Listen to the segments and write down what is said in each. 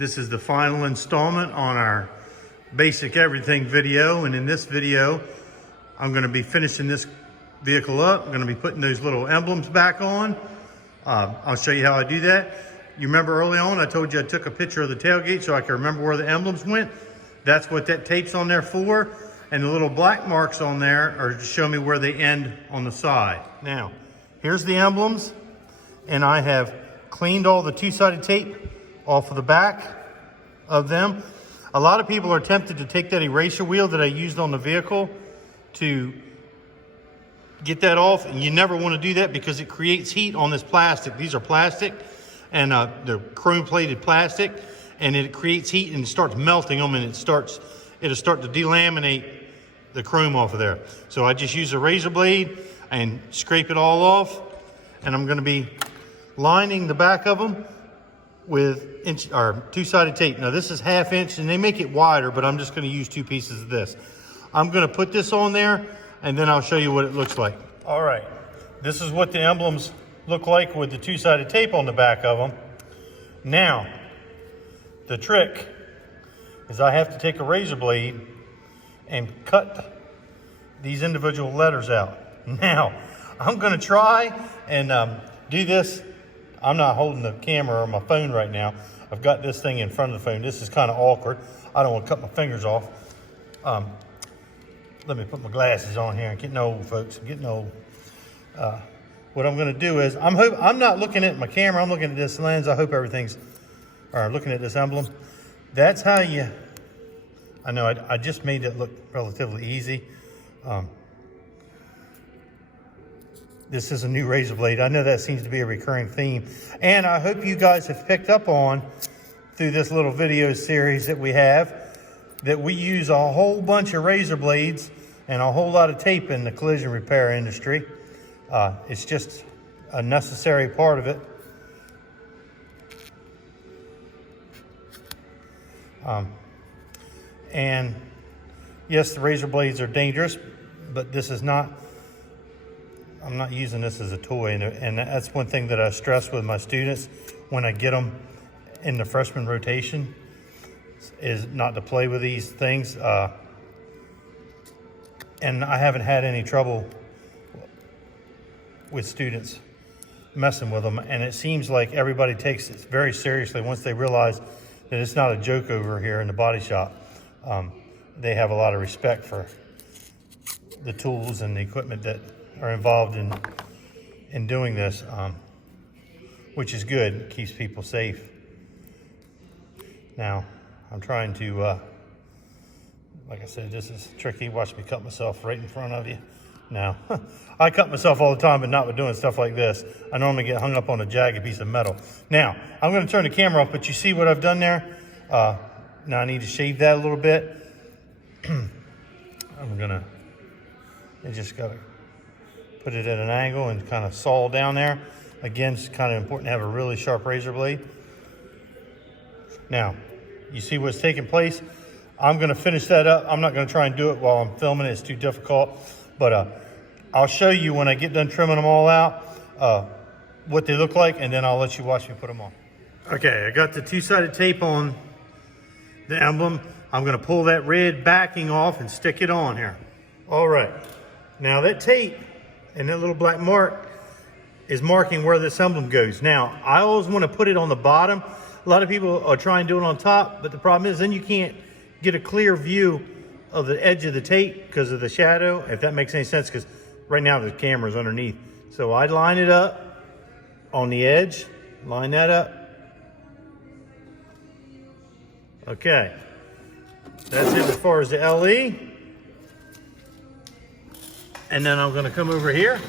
This is the final installment on our basic everything video, and in this video I'm going to be finishing this vehicle up. I'm going to be putting those little emblems back on. I'll show you how I do that. You remember early on I told you I took a picture of the tailgate so I can remember where the emblems went. That's what that tape's on there for, and the little black marks on there are to show me where they end on the side. Now here's the emblems, and I have cleaned all the two-sided tape off of the back of them. A lot of people are tempted to take that eraser wheel that I used on the vehicle to get that off, and you never want to do that because it creates heat on this plastic. These are plastic, and they're chrome plated plastic, and it creates heat and it starts melting them, and it'll start to delaminate the chrome off of there. So I just use a razor blade and scrape it all off, and I'm going to be lining the back of them with two-sided tape. Now this is 1/2 inch, and they make it wider, but I'm just going to use 2 pieces of this. I'm going to put this on there, and then I'll show you what it looks like. All right, this is what the emblems look like with the two-sided tape on the back of them. Now, the trick is I have to take a razor blade and cut these individual letters out. Now, I'm going to try and do this. I'm not holding the camera or my phone right now. I've got this thing in front of the phone. This is kind of awkward. I don't want to cut my fingers off. Let me put my glasses on here. I'm getting old, folks. I'm getting old. What I'm going to do is, I'm not looking at my camera. I'm looking at this lens. I hope everything's, or looking at this emblem. That's how you, I know I just made it look relatively easy. This is a new razor blade. I know that seems to be a recurring theme. And I hope you guys have picked up on, through this little video series that we have, that we use a whole bunch of razor blades and a whole lot of tape in the collision repair industry. It's just a necessary part of it. And yes, the razor blades are dangerous, but this is not, I'm not using this as a toy, and that's one thing that I stress with my students when I get them in the freshman rotation, is not to play with these things. And I haven't had any trouble with students messing with them, and it seems like everybody takes it very seriously once they realize that it's not a joke over here in the body shop. They have a lot of respect for the tools and the equipment that are involved in doing this, which is good. It keeps people safe. Now, I'm trying to, like I said, this is tricky. Watch me cut myself right in front of you. Now, I cut myself all the time, but not with doing stuff like this. I normally get hung up on a jagged piece of metal. Now, I'm going to turn the camera off, but you see what I've done there? Now I need to shave that a little bit. I just got to put it at an angle and kind of saw down there. Again, it's kind of important to have a really sharp razor blade. Now, you see what's taking place? I'm going to finish that up. I'm not going to try and do it while I'm filming it. It's too difficult. But I'll show you when I get done trimming them all out what they look like, and then I'll let you watch me put them on. Okay, I got the two-sided tape on the emblem. I'm going to pull that red backing off and stick it on here. All right. Now that tape and that little black mark is marking where this emblem goes. Now, I always want to put it on the bottom. A lot of people are trying to do it on top, but the problem is then you can't get a clear view of the edge of the tape because of the shadow, if that makes any sense, because right now the camera's underneath. So I line it up on the edge, line that up. Okay, that's it as far as the LE. And then I'm gonna come over here.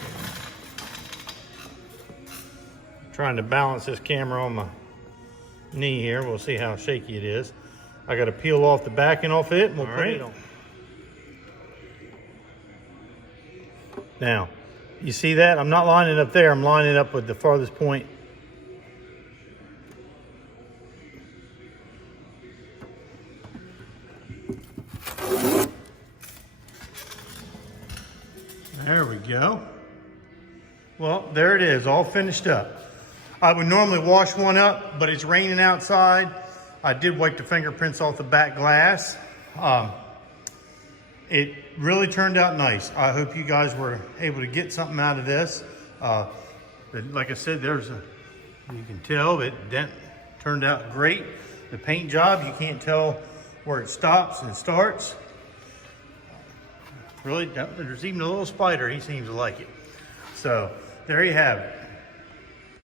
Trying to balance this camera on my knee here. We'll see how shaky it is. I gotta peel off the backing off it, and we'll put it on. Now, you see that? I'm not lining up there, I'm lining up with the farthest point. There we go. Well, there it is, all finished up. I would normally wash one up, but it's raining outside. I did wipe the fingerprints off the back glass. It really turned out nice. I hope you guys were able to get something out of this. Like I said, you can tell that dent turned out great. The paint job, you can't tell where it stops and starts. Really, there's even a little spider, he seems to like it. So there you have it.